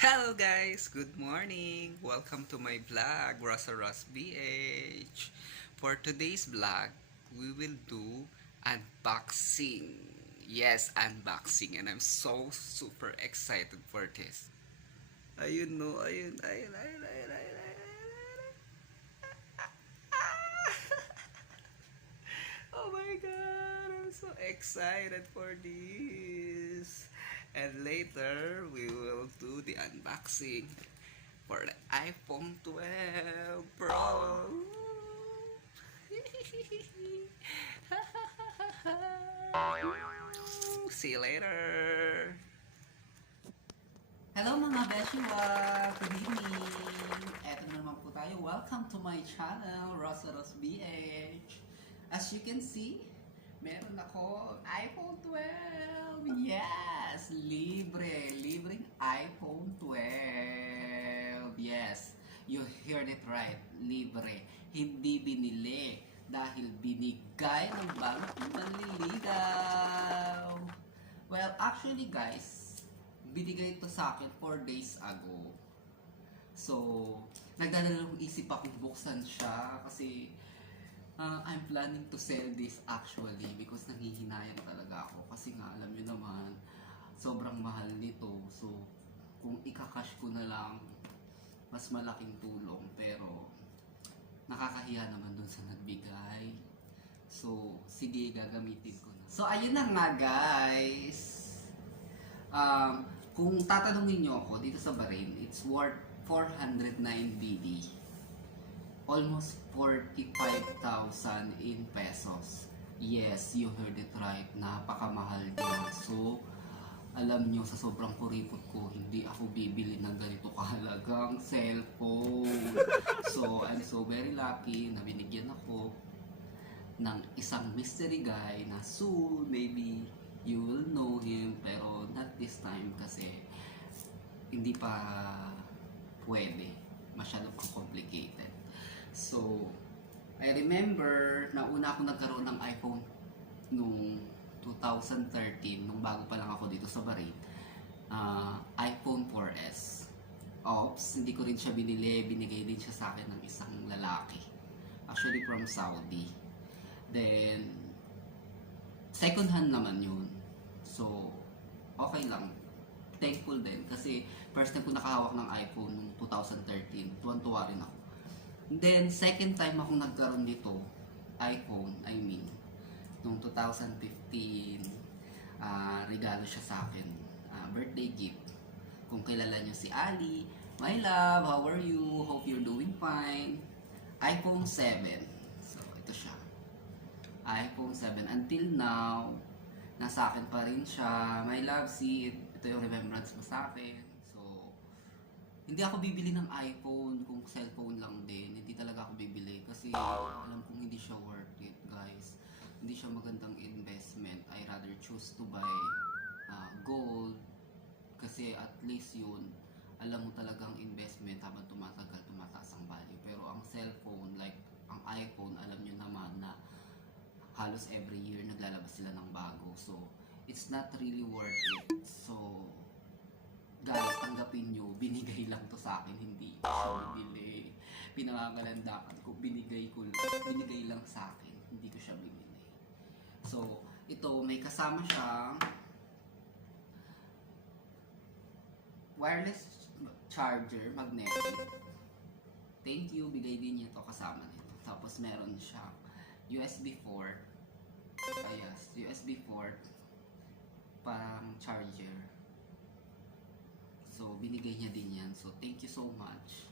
Hello guys, good morning. Welcome to my vlog, Rosa Ross BH. For today's vlog, we will do unboxing. Yes, unboxing, and I'm so super excited for this. Ayun no, ayun. Oh my god, I'm so excited for this. And later, we will do the unboxing for the iPhone 12 Pro. See you later. Hello mga Beshiwa! Good evening! Eto na naman po tayo. Welcome to my channel, Rosa Ros BH. As you can see, meron ako iPhone 12! Yes! Libre! Libreng iPhone 12! Yes! You heard it right. Libre. Hindi binili. Dahil binigay ng bangko Manliligaw. Well, actually guys, binigay ito sa akin 4 days ago. So, nagdadalawang isip akong buksan siya kasi I'm planning to sell this actually because nanghihinayang talaga ako. Kasi nga, alam nyo naman, sobrang mahal nito. So, kung ikakash ko na lang, mas malaking tulong. Pero, nakakahiya naman dun sa nagbigay. So, sige, gagamitin ko na. So, ayun na nga guys. Kung tatanungin nyo ako dito sa Bahrain, it's worth 409 BD. Almost 45,000 in pesos. Yes, you heard it right. Napakamahal niya. So, alam nyo, sa sobrang kuripot ko, hindi ako bibili ng ganito kahalagang cellphone. So, I'm so very lucky na binigyan ako ng isang mystery guy na soon, maybe, you will know him, pero not this time kasi hindi pa pwede. Masyado pang complicated. So, I remember na una ako nagkaroon ng iPhone nung 2013, nung bago pa lang ako dito sa Bahrain. iPhone 4S. Oops, hindi ko rin siya binili. Binigay din siya sa akin ng isang lalaki. Actually from Saudi. Then, second hand naman yun. So, okay lang. Thankful din. Kasi, first time ko nakahawak ng iPhone noong 2013. Tuwan-tuwa rin ako. Then, second time ako nagkaroon dito, iPhone, I mean, noong 2015, regalo siya sa akin. Birthday gift. Kung kilala nyo si Ali, my love, how are you? Hope you're doing fine. iPhone 7. So, ito siya. iPhone 7 until now nasa akin pa rin siya. My love, see, ito yung remembrance mo sa akin. So, hindi ako bibili ng iPhone kung cellphone lang din. Hindi talaga ako bibili kasi alam kong hindi siya worth it, guys. Hindi siya magandang investment. I rather choose to buy gold kasi at least yun, alam mo talagang investment habang tumatagal, tumataas ang value. Pero ang cellphone, like ang iPhone, alam nyo naman na halos every year naglalabas sila ng bago. So, it's not really worth it. So, guys, tanggapin nyo, binigay lang to sa akin, hindi siya bibili. Pinangangalandakan ko, binigay lang sa akin, hindi ko siya bibili. So, ito, may kasama siyang wireless charger, magnetic. Thank you, bigay din niya to kasama nito. Tapos, meron siyang USB 4. Yes, USB 4 pang charger. So, binigay niya din yan. So, thank you so much.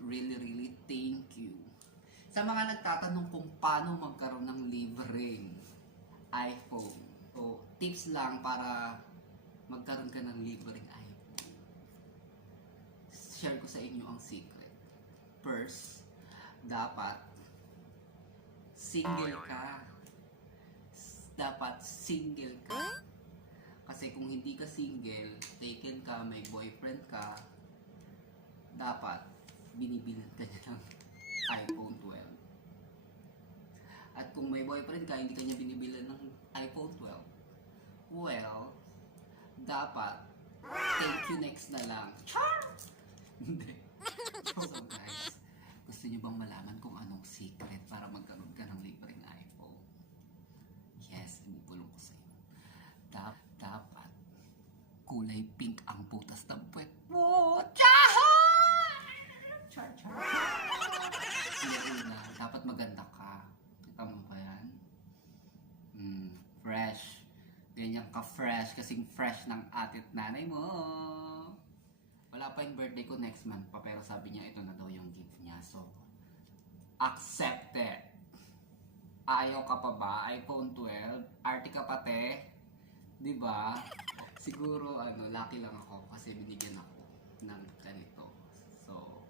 Really, really thank you. Sa mga nagtatanong kung paano magkaroon ng libreng iPhone. So, tips lang para magkaroon ka ng libreng iPhone. Share ko sa inyo ang secret. First, dapat single ka. Dapat single ka. Kasi kung hindi ka single, taken ka, may boyfriend ka, dapat binibilan ka niya ng iPhone 12. At kung may boyfriend ka, hindi ka niya binibilan ng iPhone 12, well, dapat See you next na lang. Char! Hindi. So guys, gusto niyo bang malaman kung anong secret para magkaroon ka ng libreng iPhone? Yes, ibubulong ko sa'yo. Dapat kulay pink ang butas ng puwet mo. Char! Una, dapat maganda ka. Kita mo ba yan? Fresh. Ganyan ka fresh, kasing fresh ng atit nanay mo. Wala pa yung birthday ko next month pa, pero sabi niya ito na daw yung gift niya. So, accepted. Ayaw ka pa ba? iPhone 12? Arty ka pate? Diba? Siguro, lucky lang ako kasi binigyan ako ng ganito. So,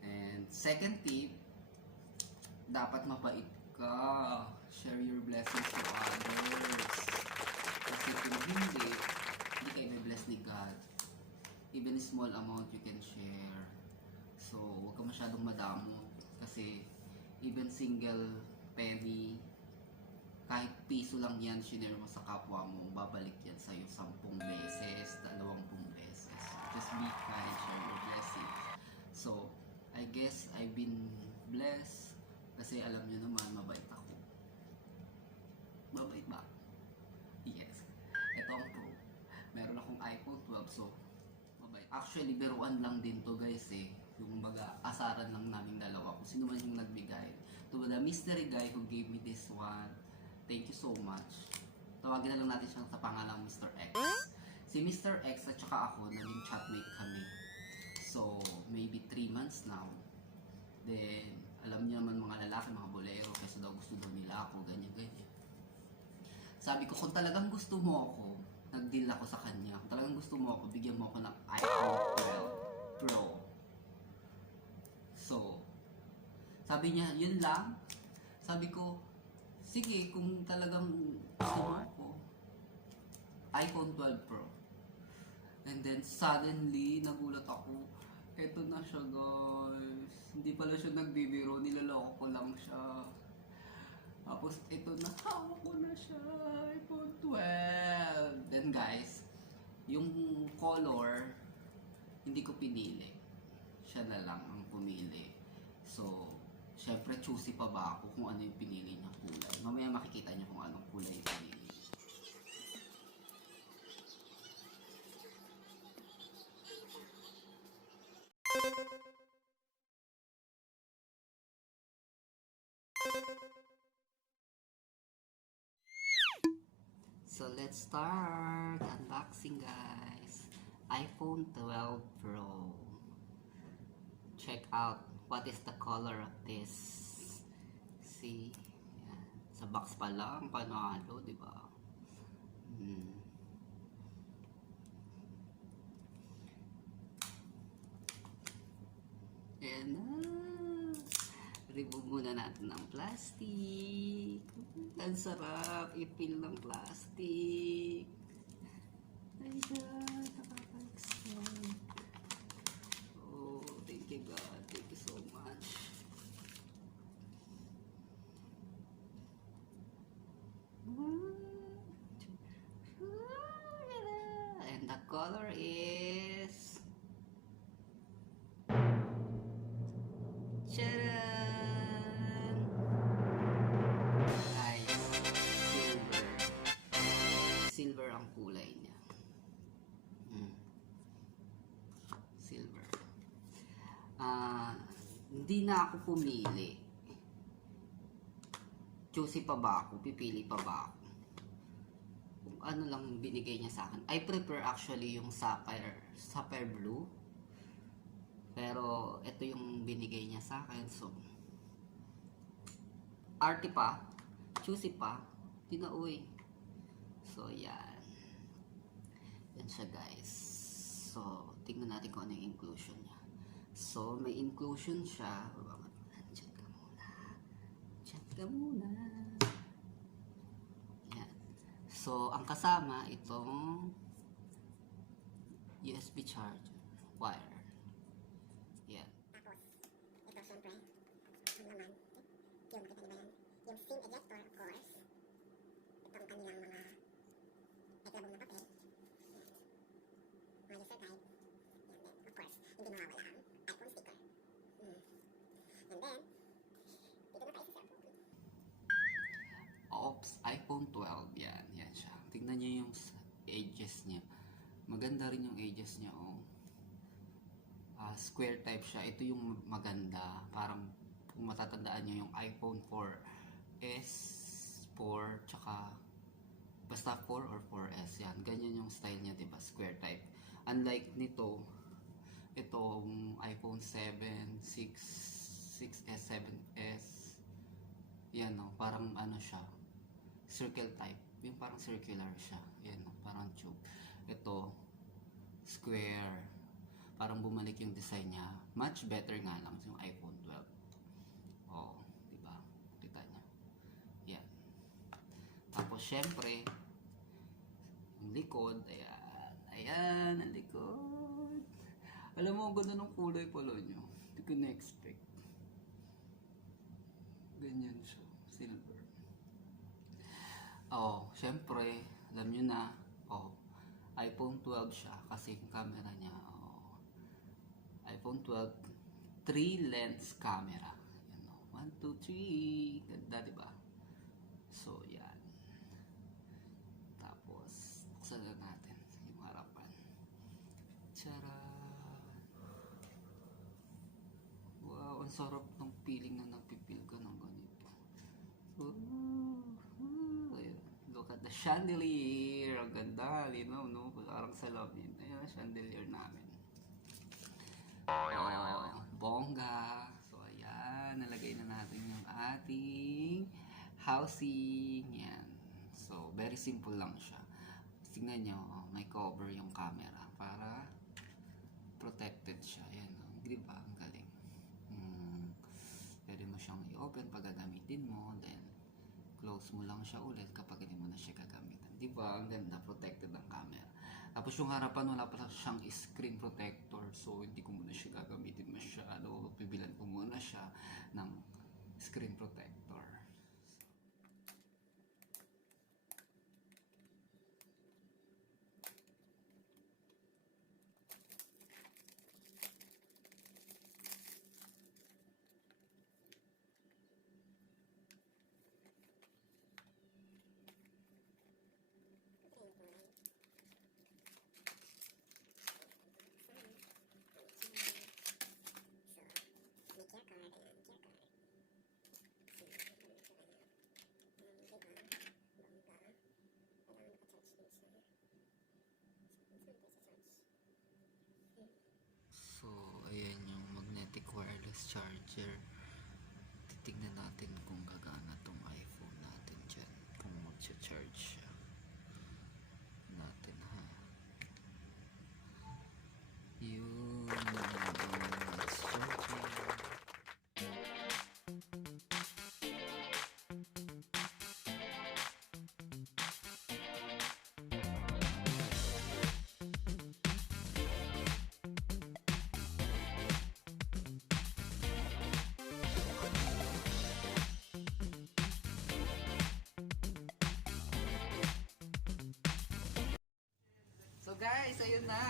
and second tip, dapat mabait ka. Share your blessings to others. Kasi kung hindi kayo may bless ni God. Even small amount you can share. So, huwag ka masyadong madamot. Kasi, even single penny, kahit piso lang yan, shinare mo sa kapwa mo, babalik yan sa'yo 10 beses, 20 beses. Just be kind, share your blessings. So, I guess I've been blessed kasi alam nyo naman, mabait ako. Mabait ba? Yes. Ito ang pro. Meron akong iPhone 12, so mabait. Actually, biruan lang din to guys eh. Yung baga, asaran lang naming dalawa. Kung sino man yung nagbigay. To the mystery guy who gave me this one, thank you so much. Tawagin na lang natin siya sa pangalang Mr. X. Si Mr. X at saka ako, naging chatmate kami. So, maybe 3 months now. Then, alam niyo naman mga lalaki, mga bolero, kasi daw gusto daw nila ako, ganyan-ganyan. Sabi ko, kung talagang gusto mo ako, nag-deal ako sa kanya. Kung talagang gusto mo ako, bigyan mo ako ng iPhone 12 Pro. So, sabi niya, yun lang. Sabi ko, sige, kung talagang gusto mo ako, iPhone 12 Pro. And then, suddenly, nagulat ako. Eto na siya, guys. Hindi pala siya nagbibiro, nilaloko ko lang siya. Tapos, ito na, hawak ko na siya, iPhone 12. Then guys, yung color, hindi ko pinili. Siya na lang ang pumili. So, syempre, choosy pa ba ako kung ano yung pinili niya kulay. Mamaya makikita niyo kung anong kulay yung pinili. So let's start unboxing guys. iPhone 12 Pro. Check out what is the color of this. See? Yan. Sa box pa lang, panalo, di ba? Ayan na. Remove muna natin ang plastic. Ang sarap ipil ng plastic. Ayan, nakaka-excited. Oh, thank you God. Thank you so much. And the color is Charan! Guys, silver. Silver ang kulay niya. Silver. Hindi na ako pumili. Choosy pa ba ako? Pipili pa ba ako? Kung ano lang binigay niya sa akin. I prefer actually yung sapphire blue. Pero ito yung binigay niya sa akin. So, arty pa. Choosy pa. Tinauwi. So, yan. Yan siya guys. So, tingnan natin kung ano yung inclusion niya. So, may inclusion siya. Chat ka muna. Chat ka muna. Yan. So, ang kasama itong USB charger wire. Yan. Tapos, ito syempre, ang laman. Yun, kita nila yan. Yung SIM ejector, of course. Ito ang kanilang mga eklabong na papel. Yan. Mga survive. And then, of course, hindi mawawala ang iPhone sticker. And then, dito na tayo sa cellphone. Oops, iPhone 12. Yan, yan siya. Tingnan niyo yung edges niya. Maganda rin yung edges niya, oh. Square type siya. Ito yung maganda. Parang kung matatandaan niyo yung iPhone 4S, 4, tsaka basta 4 or 4S. Yan, ganyan yung style niya, diba? Square type. Unlike nito, itong iPhone 7, 6, 6S, 7S, yan, no, parang ano siya, circle type. Yung parang circular siya. Yan, no, parang tube. Ito, square. Parang bumalik yung design niya. Much better nga lang yung iPhone 12. Oh, di ba? Kita niya. Yan. Tapos syempre, yung likod, ayan. Ayan, ang likod. Alam mo, ang ganda ng kulay pala nyo. Hindi ko na-expect. Ganyan siya. Silver. Oh, syempre, alam nyo na. Oh, iPhone 12 siya kasi yung camera niya, oh, iPhone 12 3 lens camera. Yan, oh. 1, 2, 3. Ganda, diba? So, yan. Tapos, buksan na natin yung harapan. Tcharan! Wow, ang sarap ng feeling na nagpipil ka ng ganito. Ayan. Look at the chandelier. Ang ganda, linaw, no? Parang salamin. Ayan, chandelier namin. Oh, bongga. So, ayan. Nalagay na natin yung ating housing. Yan. So, very simple lang siya. Tingnan nyo, oh, may cover yung camera para protected siya. Yan, oh. Diba? Ang galing. Pwede mo siyang i-open pag gagamitin mo. Then, close mo lang siya ulit kapag hindi mo na siya gagamitin. Diba? Ang ganda. Protected ang camera. Tapos yung harapan, wala pa siyang screen protector. So, hindi ko muna siya gagamitin masyado. Pibilan ko muna siya ng screen protector. So, ayan yung magnetic wireless charger. Titignan natin kung gagana tong iPhone natin dyan. Kung mag-charge siya. Natin, ha. Yun. It's charging. So guys, ayun na.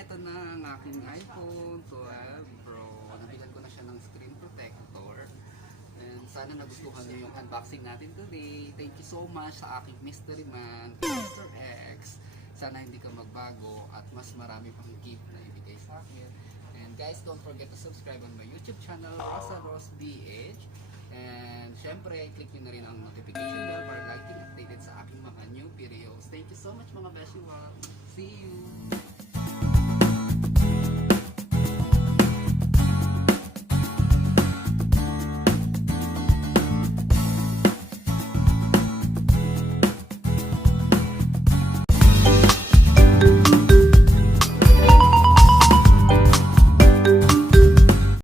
Ito na ang aking iPhone 12 Pro. Nabilan ko na siya ng screen protector. And sana nagustuhan niyo yung unboxing natin today. Thank you so much sa aking mystery man, Mr. X. Sana hindi ka magbago at mas marami pang gift na ibigay sa akin. And guys, don't forget to subscribe on my YouTube channel, RosaRosBH. And syempre, click nyo na rin ang notification bell para laging updated sa aking mga new videos. Thank you so much mga beshi. See you!